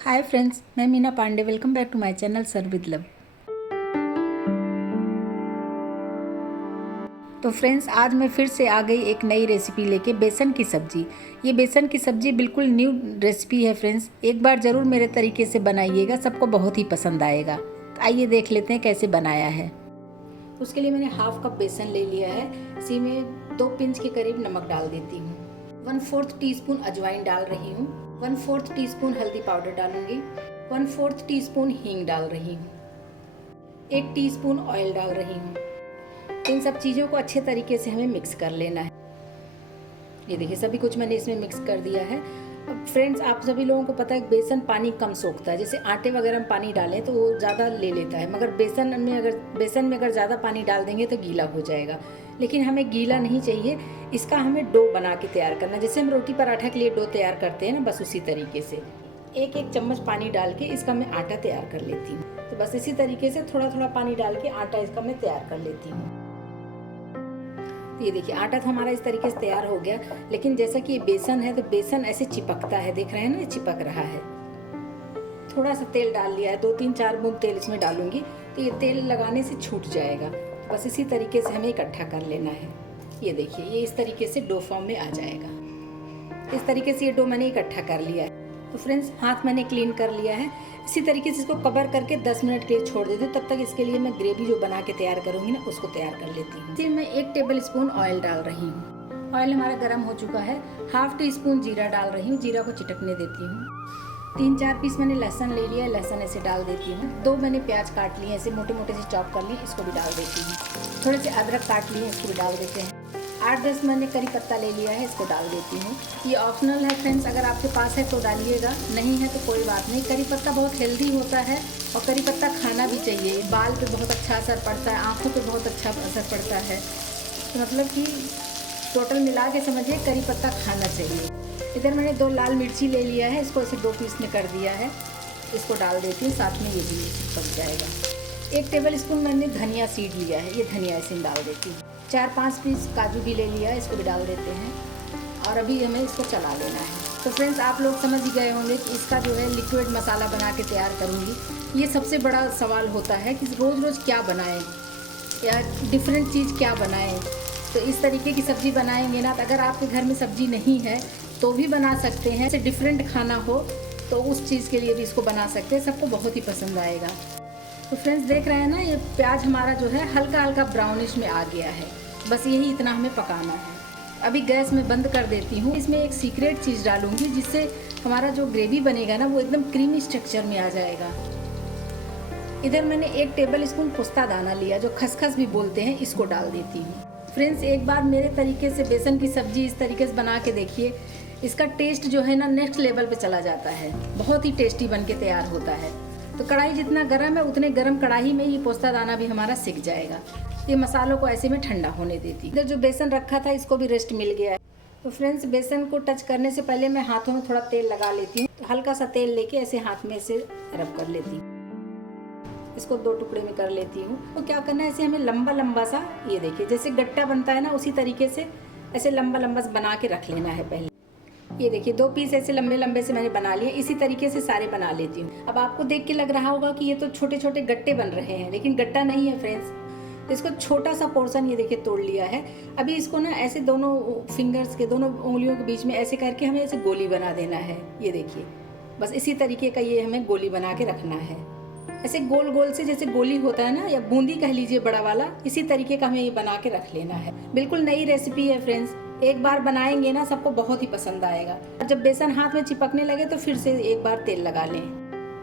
हाय friends, मैं Meena Pandey. Welcome back to my channel serve with love. तो friends, आज मैं फिर से आ गई एक नई रेसिपी लेके, बेसन की सब्जी। ये बेसन की सब्जी बिल्कुल न्यू रेसिपी है फ्रेंड्स। एक बार ज़रूर मेरे तरीके से बनाइएगा, सबको बहुत ही पसंद आएगा। तो आइए देख लेते हैं कैसे बनाया है। उसके लिए मैंने हाफ कप बेसन ले लिया है। इसी में 2 पिंच के करीब नमक डाल देती हूँ। 1/4 टीस्पून अजवाइन डाल रही हूँ। 1/4 टीस्पून हल्दी पाउडर डालूंगी। 1/4 टीस्पून हींग डाल रही हूँ। 1 टीस्पून ऑयल डाल रही हूँ। इन सब चीज़ों को अच्छे तरीके से हमें मिक्स कर लेना है। ये देखिए, सभी कुछ मैंने इसमें मिक्स कर दिया है। अब फ्रेंड्स, आप सभी लोगों को पता है कि बेसन पानी कम सोखता है। जैसे आटे वगैरह में पानी डालें तो वो ज़्यादा ले लेता है, मगर बेसन में अगर ज़्यादा पानी डाल देंगे तो गीला हो जाएगा। लेकिन हमें गीला नहीं चाहिए, इसका हमें डो बना के तैयार करना। जैसे हम रोटी पराठा के लिए डो तैयार करते हैं ना, बस उसी तरीके से एक एक चम्मच पानी डाल के इसका मैं आटा तैयार कर लेती हूँ। तो बस इसी तरीके से थोड़ा थोड़ा पानी डाल के आटा इसका मैं तैयार कर लेती हूँ। ये देखिए, आटा तो हमारा इस तरीके से तैयार हो गया। लेकिन जैसा कि ये बेसन है तो बेसन ऐसे चिपकता है, देख रहे हैं ना, ये चिपक रहा है। थोड़ा सा तेल डाल लिया है, 2-3-4 बूंद तेल इसमें डालूंगी तो ये तेल लगाने से छूट जाएगा। तो बस इसी तरीके से हमें इकट्ठा कर लेना है। ये देखिए, ये इस तरीके से डो फॉर्म में आ जाएगा। इस तरीके से ये डो मैंने इकट्ठा कर लिया है। तो फ्रेंड्स, हाथ मैंने क्लीन कर लिया है। इसी तरीके से इसको कवर करके 10 मिनट के लिए छोड़ देती हूँ। तब तक इसके लिए मैं ग्रेवी जो बना के तैयार करूँगी ना, उसको तैयार कर लेती हूँ। इसमें मैं 1 टेबल स्पून ऑयल डाल रही हूँ। ऑयल हमारा गर्म हो चुका है। हाफ टी स्पून जीरा डाल रही हूँ। जीरा को चिटकने देती हूँ। 3-4 पीस मैंने लहसुन ले लिया है, लहसुन ऐसे डाल देती हूँ। 2 मैंने प्याज काट लिए, ऐसे मोटे मोटे से चॉप कर लिए, इसको भी डाल देती हूँ। थोड़े से अदरक काट लिए, इसको भी डाल देते हैं। 8-10 मैंने करी पत्ता ले लिया है, इसको डाल देती हूँ। ये ऑप्शनल है फ्रेंड्स, अगर आपके पास है तो डालिएगा, नहीं है तो कोई बात नहीं। करी पत्ता बहुत हेल्दी होता है और करी पत्ता खाना भी चाहिए। बाल पे बहुत अच्छा असर पड़ता है, आँखों पे बहुत अच्छा असर पड़ता है। तो मतलब कि टोटल मिला के समझिए, करी पत्ता खाना चाहिए। इधर मैंने 2 लाल मिर्ची ले लिया है, इसको ऐसे 2 पीस में कर दिया है। इसको डाल देती हूँ, साथ में ये भी पक जाएगा। 1 टेबल स्पून मैंने धनिया सीड लिया है, ये धनिया ऐसे डाल देती हूँ। 4-5 पीस काजू भी ले लिया है, इसको भी डाल देते हैं। और अभी हमें इसको चला लेना है। तो फ्रेंड्स, आप लोग समझ ही गए होंगे कि इसका जो है लिक्विड मसाला बना के तैयार करूँगी। ये सबसे बड़ा सवाल होता है कि रोज़ रोज़ क्या बनाएं या डिफरेंट चीज़ क्या बनाएं। तो इस तरीके की सब्ज़ी बनाएंगे ना, तो अगर आपके घर में सब्ज़ी नहीं है तो भी बना सकते हैं। ऐसे डिफरेंट खाना हो तो उस चीज़ के लिए भी इसको बना सकते हैं, सबको बहुत ही पसंद आएगा। तो फ्रेंड्स, देख रहे हैं ना, ये प्याज हमारा जो है हल्का हल्का ब्राउनिश में आ गया है। बस यही इतना हमें पकाना है। अभी गैस में बंद कर देती हूँ। इसमें एक सीक्रेट चीज़ डालूंगी, जिससे हमारा जो ग्रेवी बनेगा ना, वो एकदम क्रीमी स्ट्रक्चर में आ जाएगा। इधर मैंने 1 टेबल स्पून पुस्ता दाना लिया, जो खसखस भी बोलते हैं, इसको डाल देती हूँ। फ्रेंड्स, एक बार मेरे तरीके से बेसन की सब्जी इस तरीके से बना के देखिए, इसका टेस्ट जो है ना नेक्स्ट लेवल पे चला जाता है। बहुत ही टेस्टी बन के तैयार होता है। तो कढ़ाई जितना गर्म है, उतने गर्म कढ़ाई में ये पोस्ता दाना भी हमारा सिक जाएगा। ये मसालों को ऐसे में ठंडा होने देती। इधर जो बेसन रखा था, इसको भी रेस्ट मिल गया है। तो फ्रेंड्स, बेसन को टच करने से पहले मैं हाथों में थोड़ा तेल लगा लेती हूँ। तो हल्का सा तेल लेके ऐसे हाथ में ऐसे रब कर लेती हूँ। इसको 2 टुकड़े में कर लेती हूँ। तो क्या करना है, ऐसे हमें लंबा लंबा सा, ये देखिए जैसे गट्टा बनता है ना, उसी तरीके से ऐसे लंबा लंबा बना के रख लेना है पहले। ये देखिए, 2 पीस ऐसे लंबे लंबे से मैंने बना लिए। इसी तरीके से सारे बना लेती हूँ। अब आपको देख के लग रहा होगा कि ये तो छोटे छोटे गट्टे बन रहे हैं, लेकिन गट्टा नहीं है फ्रेंड्स। इसको छोटा सा पोर्शन ये देखिए तोड़ लिया है। अभी इसको ना ऐसे दोनों फिंगर्स के, दोनों उंगलियों के बीच में ऐसे करके हमें ऐसे गोली बना देना है। ये देखिए, बस इसी तरीके का ये हमें गोली बना के रखना है। ऐसे गोल गोल से जैसे गोली होता है ना, या बूंदी कह लीजिए बड़ा वाला, इसी तरीके का हमें ये बना के रख लेना है। बिल्कुल नई रेसिपी है फ्रेंड्स, एक बार बनाएंगे ना, सबको बहुत ही पसंद आएगा। जब बेसन हाथ में चिपकने लगे तो फिर से एक बार तेल लगा लें।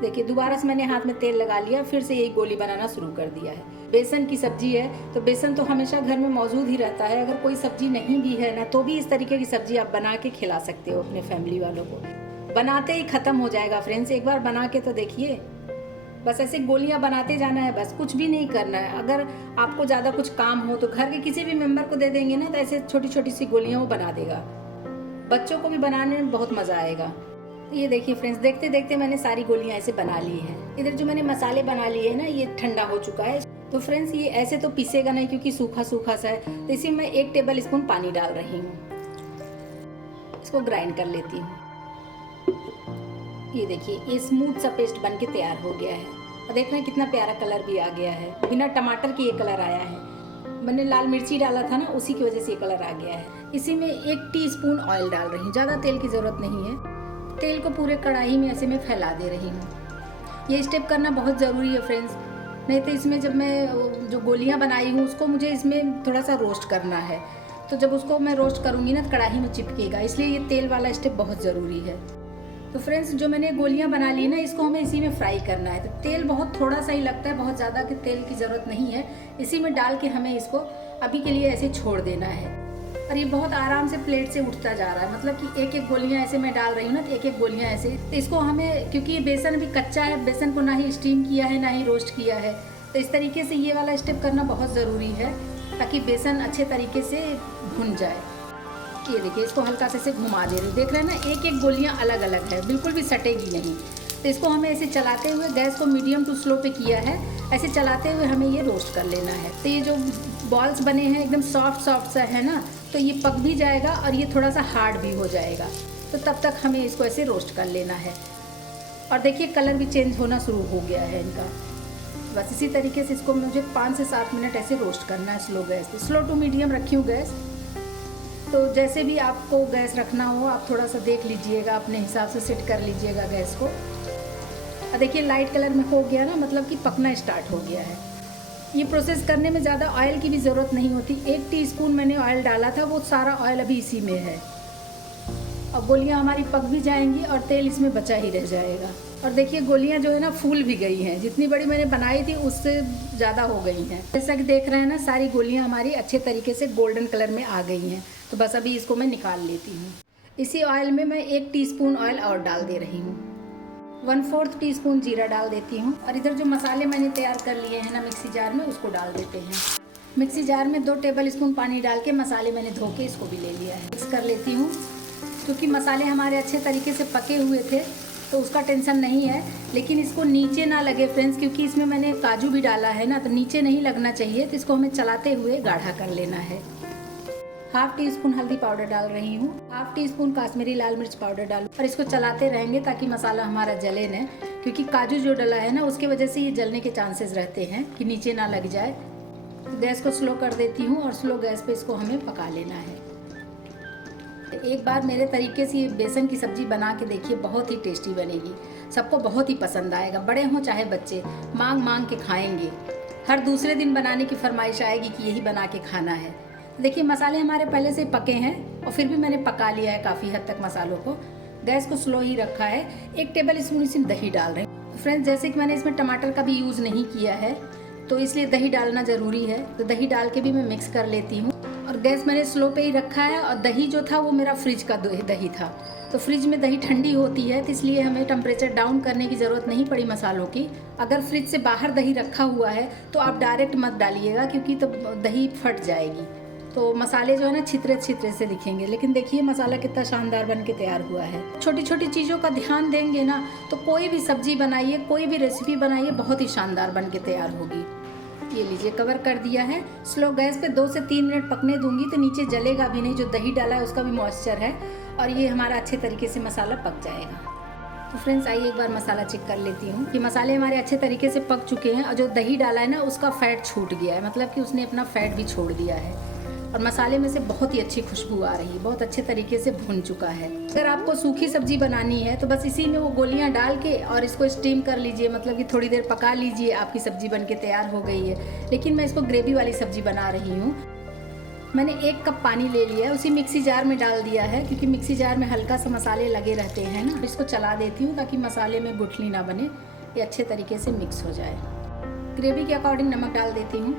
देखिए, दोबारा से मैंने हाथ में तेल लगा लिया, फिर से यही गोली बनाना शुरू कर दिया है। बेसन की सब्जी है तो बेसन तो हमेशा घर में मौजूद ही रहता है। अगर कोई सब्जी नहीं भी है ना, तो भी इस तरीके की सब्जी आप बना के खिला सकते हो अपने फैमिली वालों को। बनाते ही खत्म हो जाएगा फ्रेंड्स, एक बार बना के तो देखिए। बस ऐसे गोलियां बनाते जाना है, बस कुछ भी नहीं करना है। अगर आपको ज़्यादा कुछ काम हो तो घर के किसी भी मेंबर को दे देंगे ना, तो ऐसे छोटी छोटी सी गोलियां वो बना देगा। बच्चों को भी बनाने में बहुत मज़ा आएगा। तो ये देखिए फ्रेंड्स, देखते देखते मैंने सारी गोलियां ऐसे बना ली हैं। इधर जो मैंने मसाले बना लिए हैं ना, ये ठंडा हो चुका है। तो फ्रेंड्स, ये ऐसे तो पीसेगा नहीं क्योंकि सूखा सूखा सा है। तो इसी में 1 टेबल स्पून पानी डाल रही हूँ। इसको ग्राइंड कर लेती हूँ। ये देखिए, ये स्मूथ सा पेस्ट बन के तैयार हो गया है और देख रहे हैं कितना प्यारा कलर भी आ गया है। बिना टमाटर के ये कलर आया है। मैंने लाल मिर्ची डाला था ना, उसी की वजह से ये कलर आ गया है। इसी में 1 टीस्पून ऑयल डाल रही हूँ। ज़्यादा तेल की ज़रूरत नहीं है। तेल को पूरे कढ़ाई में ऐसे मैं फैला दे रही हूँ। ये स्टेप करना बहुत ज़रूरी है फ्रेंड्स, नहीं तो इसमें जब मैं जो गोलियाँ बनाई हूँ उसको मुझे इसमें थोड़ा सा रोस्ट करना है, तो जब उसको मैं रोस्ट करूँगी ना तो कढ़ाई में चिपकेगा, इसलिए ये तेल वाला स्टेप बहुत ज़रूरी है। तो फ्रेंड्स, जो मैंने गोलियां बना ली ना, इसको हमें इसी में फ्राई करना है। तो तेल बहुत थोड़ा सा ही लगता है, बहुत ज़्यादा कि तेल की ज़रूरत नहीं है। इसी में डाल के हमें इसको अभी के लिए ऐसे छोड़ देना है। और ये बहुत आराम से प्लेट से उठता जा रहा है, मतलब कि एक एक गोलियां ऐसे मैं डाल रही हूँ ना, तो एक एक गोलियां ऐसे। तो इसको हमें, क्योंकि ये बेसन अभी कच्चा है, बेसन को ना ही स्टीम किया है ना ही रोस्ट किया है, तो इस तरीके से ये वाला स्टेप करना बहुत ज़रूरी है ताकि बेसन अच्छे तरीके से भुन जाए। ये देखिए, इसको हल्का से घुमा दे रही हूँ। देख रहे हैं ना, एक एक गोलियाँ अलग अलग है, बिल्कुल भी सटेगी नहीं। तो इसको हमें ऐसे चलाते हुए, गैस को मीडियम टू स्लो पे किया है, ऐसे चलाते हुए हमें ये रोस्ट कर लेना है। तो ये जो बॉल्स बने हैं एकदम सॉफ्ट सा है ना, तो ये पक भी जाएगा और ये थोड़ा सा हार्ड भी हो जाएगा। तो तब तक हमें इसको ऐसे रोस्ट कर लेना है। और देखिए, कलर भी चेंज होना शुरू हो गया है इनका। बस इसी तरीके से इसको मुझे 5 से 7 मिनट ऐसे रोस्ट करना है स्लो गैस पे। स्लो टू मीडियम रखी हूँ गैस। तो जैसे भी आपको गैस रखना हो आप थोड़ा सा देख लीजिएगा, अपने हिसाब से सेट कर लीजिएगा गैस को। और देखिए, लाइट कलर में हो गया ना, मतलब कि पकना स्टार्ट हो गया है। ये प्रोसेस करने में ज़्यादा ऑयल की भी ज़रूरत नहीं होती। 1 टीस्पून मैंने ऑयल डाला था, वो सारा ऑयल अभी इसी में है। और गोलियां हमारी पक भी जाएंगी और तेल इसमें बचा ही रह जाएगा। और देखिए, गोलियां जो है ना फूल भी गई हैं, जितनी बड़ी मैंने बनाई थी उससे ज़्यादा हो गई हैं। जैसा कि देख रहे हैं ना, सारी गोलियां हमारी अच्छे तरीके से गोल्डन कलर में आ गई हैं। तो बस अभी इसको मैं निकाल लेती हूँ। इसी ऑयल में मैं 1 टीस्पून ऑयल और डाल दे रही हूँ। 1/4 टीस्पून जीरा डाल देती हूँ। और इधर जो मसाले मैंने तैयार कर लिए हैं ना मिक्सी जार में, उसको डाल देते हैं। मिक्सी जार में 2 टेबलस्पून पानी डाल के मसाले मैंने धो के इसको भी ले लिया है। मिक्स कर लेती हूँ। क्योंकि मसाले हमारे अच्छे तरीके से पके हुए थे तो उसका टेंशन नहीं है, लेकिन इसको नीचे ना लगे फ्रेंड्स, क्योंकि इसमें मैंने काजू भी डाला है ना, तो नीचे नहीं लगना चाहिए। तो इसको हमें चलाते हुए गाढ़ा कर लेना है। 1/2 टीस्पून हल्दी पाउडर डाल रही हूँ। 1/2 टीस्पून काश्मीरी लाल मिर्च पाउडर डालूँ और इसको चलाते रहेंगे ताकि मसाला हमारा जले न, क्योंकि काजू जो डला है ना उसकी वजह से ये जलने के चांसेस रहते हैं कि नीचे ना लग जाए। तो गैस को स्लो कर देती हूँ और स्लो गैस पे इसको हमें पका लेना है। एक बार मेरे तरीके से ये बेसन की सब्ज़ी बना के देखिए, बहुत ही टेस्टी बनेगी। सबको बहुत ही पसंद आएगा, बड़े हों चाहे बच्चे, मांग मांग के खाएंगे। हर दूसरे दिन बनाने की फरमाइश आएगी कि यही बना के खाना है। देखिए, मसाले हमारे पहले से पके हैं और फिर भी मैंने पका लिया है काफ़ी हद तक मसालों को। गैस को स्लो ही रखा है। 1 टेबलस्पून इसमें दही डाल रहे हैं। फ्रेंड्स, जैसे कि मैंने इसमें टमाटर का भी यूज़ नहीं किया है तो इसलिए दही डालना ज़रूरी है। तो दही डाल के भी मैं मिक्स कर लेती हूँ। और गैस मैंने स्लो पे ही रखा है। और दही जो था वो मेरा फ्रिज का दही था, तो फ्रिज में दही ठंडी होती है, तो इसलिए हमें टेम्परेचर डाउन करने की ज़रूरत नहीं पड़ी मसालों की। अगर फ्रिज से बाहर दही रखा हुआ है तो आप डायरेक्ट मत डालिएगा, क्योंकि तो दही फट जाएगी, तो मसाले जो है ना छितरे छितरे से दिखेंगे। लेकिन देखिए, मसाला कितना शानदार बन के तैयार हुआ है। छोटी छोटी चीज़ों का ध्यान देंगे ना तो कोई भी सब्जी बनाइए, कोई भी रेसिपी बनाइए, बहुत ही शानदार बन के तैयार होगी। ये लीजिए, कवर कर दिया है। स्लो गैस पे 2 से 3 मिनट पकने दूंगी तो नीचे जलेगा भी नहीं। जो दही डाला है उसका भी मॉइस्चर है और ये हमारा अच्छे तरीके से मसाला पक जाएगा। तो फ्रेंड्स, आइए एक बार मसाला चेक कर लेती हूँ कि मसाले हमारे अच्छे तरीके से पक चुके हैं। और जो दही डाला है ना उसका फैट छूट गया है, मतलब कि उसने अपना फैट भी छोड़ दिया है। और मसाले में से बहुत ही अच्छी खुशबू आ रही है, बहुत अच्छे तरीके से भुन चुका है। अगर आपको सूखी सब्जी बनानी है तो बस इसी में वो गोलियां डाल के और इसको स्टीम कर लीजिए, मतलब कि थोड़ी देर पका लीजिए, आपकी सब्जी बन के तैयार हो गई है। लेकिन मैं इसको ग्रेवी वाली सब्जी बना रही हूँ। मैंने 1 कप पानी ले लिया है, उसी मिक्सी जार में डाल दिया है, क्योंकि मिक्सी जार में हल्का सा मसाले लगे रहते हैं ना। इसको चला देती हूँ ताकि मसाले में गुठली ना बने, ये अच्छे तरीके से मिक्स हो जाए। ग्रेवी के अकॉर्डिंग नमक डाल देती हूँ,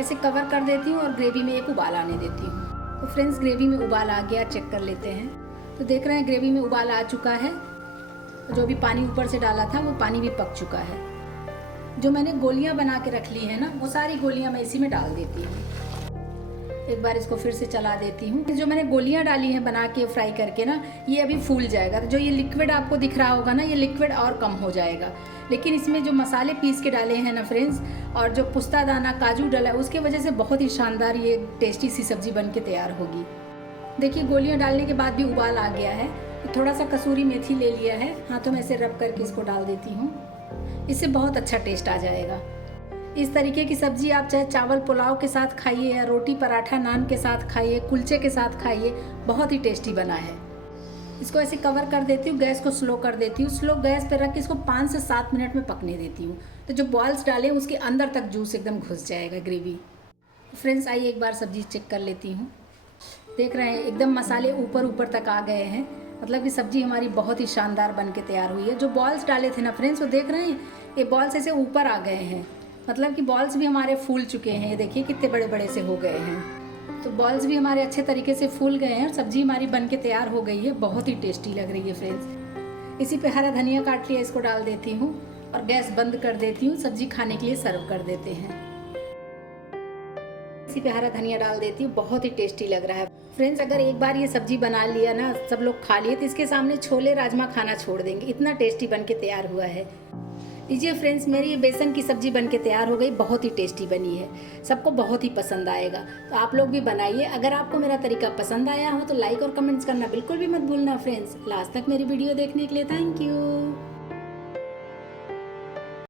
ऐसे कवर कर देती हूँ और ग्रेवी में एक उबाल आने देती हूँ। तो फ्रेंड्स, ग्रेवी में उबाल आ गया, चेक कर लेते हैं। तो देख रहे हैं ग्रेवी में उबाल आ चुका है। जो भी पानी ऊपर से डाला था वो पानी भी पक चुका है। जो मैंने गोलियां बना के रख ली हैं ना, वो सारी गोलियां मैं इसी में डाल देती हूँ। एक बार इसको फिर से चला देती हूँ। जो मैंने गोलियां डाली हैं बना के फ्राई करके ना, ये अभी फूल जाएगा। तो जो ये लिक्विड आपको दिख रहा होगा ना, ये लिक्विड और कम हो जाएगा। लेकिन इसमें जो मसाले पीस के डाले हैं ना फ्रेंड्स, और जो पुस्ता दाना काजू डाला है, उसके वजह से बहुत ही शानदार ये टेस्टी सी सब्जी बन के तैयार होगी। देखिए, गोलियां डालने के बाद भी उबाल आ गया है। थोड़ा सा कसूरी मेथी ले लिया है, हाथों में से रब करके इसको डाल देती हूँ। इससे बहुत अच्छा टेस्ट आ जाएगा। इस तरीके की सब्ज़ी आप चाहे चावल पुलाव के साथ खाइए या रोटी पराठा नान के साथ खाइए, कुलचे के साथ खाइए, बहुत ही टेस्टी बना है। इसको ऐसे कवर कर देती हूँ, गैस को स्लो कर देती हूँ। स्लो गैस पर रख के इसको 5 से 7 मिनट में पकने देती हूँ। तो जो बॉल्स डाले उसके अंदर तक जूस एकदम घुस जाएगा, ग्रेवी। फ्रेंड्स आइए एक बार सब्ज़ी चेक कर लेती हूँ। देख रहे हैं एकदम मसाले ऊपर ऊपर तक आ गए हैं, मतलब कि सब्ज़ी हमारी बहुत ही शानदार बन के तैयार हुई है। जो बॉल्स डाले थे ना फ्रेंड्स, वो देख रहे हैं ये बॉल्स ऐसे ऊपर आ गए हैं, मतलब कि बॉल्स भी हमारे फूल चुके हैं। ये देखिए कितने बड़े बड़े से हो गए हैं। तो बॉल्स भी हमारे अच्छे तरीके से फूल गए हैं और सब्ज़ी हमारी बन के तैयार हो गई है। बहुत ही टेस्टी लग रही है फ्रेंड्स। इसी पे हरा धनिया काट लिया, इसको डाल देती हूँ और गैस बंद कर देती हूँ। सब्ज़ी खाने के लिए सर्व कर देते हैं। इसी पे हरा धनिया डाल देती हूँ। बहुत ही टेस्टी लग रहा है फ्रेंड्स। अगर एक बार ये सब्जी बना लिया ना, सब लोग खा लिए, तो इसके सामने छोले राजमा खाना छोड़ देंगे, इतना टेस्टी बन के तैयार हुआ है। लीजिए फ्रेंड्स, मेरी ये बेसन की सब्जी बन के तैयार हो गई। बहुत ही टेस्टी बनी है, सबको बहुत ही पसंद आएगा। तो आप लोग भी बनाइए। अगर आपको मेरा तरीका पसंद आया हो तो लाइक और कमेंट्स करना बिल्कुल भी मत भूलना फ्रेंड्स। लास्ट तक मेरी वीडियो देखने के लिए थैंक यू।